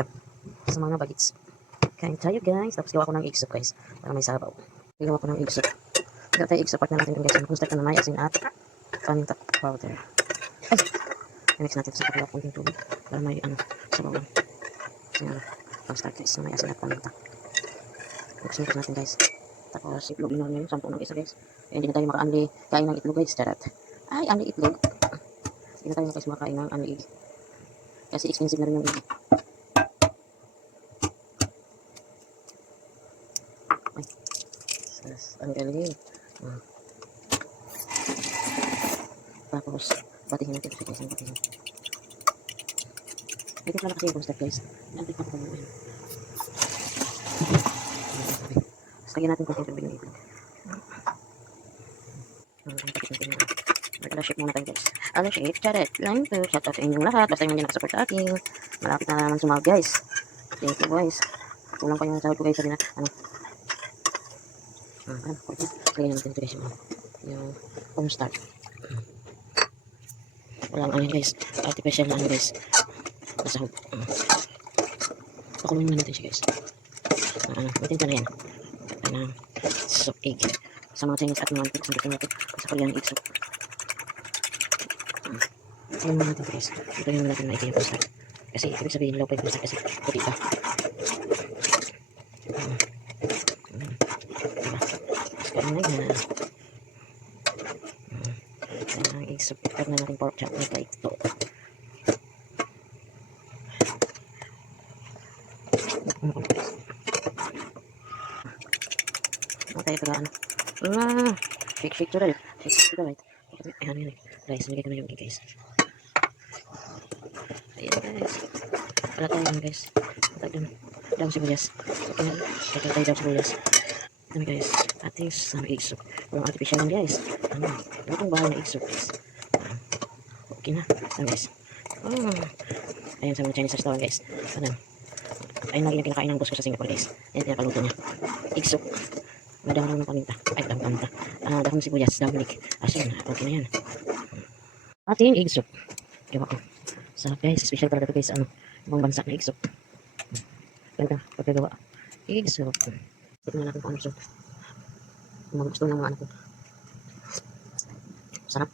chop sa mga bagets. Kain tayo guys. Tapos gawa ko ng egg soup guys. Para may sabaw. Gawa ko ng egg soup. Gawa tayo egg soup. Part na natin guys. Kung start na may asin at paminta powder. Ay! I-mix natin sa kapila konting tubig. Para may ano, sabaw lang. Ano, pag start guys. May asin at paminta. Mix-mix natin guys. Tapos itlog na yun. Sampo ng isa guys. Kaya hindi na tayo maka-unli kain ng itlog guys. Charot. Ay, unli itlog. Hindi na tayo guys makain ng egg. Kasi expensive na rin yung egg. Sus, ang galing. Hmm. Tapos, batihin natin ito guys. Ang batihin. Ito pala kasi yung booster guys. Natin pa ko yun. Tapos natin konting tubig ng itlog. Ang Mag-shake muna tayo guys. Ano shake? Charet. Lang to. Shout out sa inyong lahat. Basta yung mga nakasupport sa akin. Malapit na naman sumahod guys. Thank you guys. Kulang pa yung sahod ko guys. Sabi na, ano. Ah, ano. Lagyan natin ito guys yung, yung home start. Walang ano guys. Artificial na ano guys. Masahod. Uh, Pakuloy muna natin siya guys. Ah, ano. Matinta na yan. Ano. Soup egg. Sa mga Chinese at mga antiques. Ko natin. Sa Korean egg soup. Ayun muna natin guys. Ito yung natin na ito yung poster. Kasi ibig sabihin low five poster kasi puti pa. Hmm. Hmm. Diba? Tapos kaya na yan. Hmm. Kaya na natin pork chop. Ito ito. Okay, taga ano. Ah, shake, shake to right. Shake, shake to right. Ayan, ayan, ayan. Guys, nilagay ko na yung guys. Ayan guys. Wala tayo guys. Matag dun. Daw sibuyas. Na. Kaya tayo daw sibuyas. Dami guys. Ating sa soup. Walang artificial lang guys. Ano. Lutong bahay na soup guys. Ah, Okay na. Ayan guys. Ah. Ayan sa mga Chinese restaurant guys. Ano. Ayun lagi yung kinakain ng boss ko sa Singapore guys. Ayan pinakaluto niya. Soup. Madahon lang ng paminta. Ay, dahon paminta. Ah, dahon sibuyas. Dahon Asin. Okay na yan. Ating soup. Gawa ko. Sarap guys. Special talaga ito guys. Ano, ibang bansa na soup. Ganda. Pagkagawa. Egg soup. Tignan natin kung ano. Kung magusto ng mga anak ko. Sarap.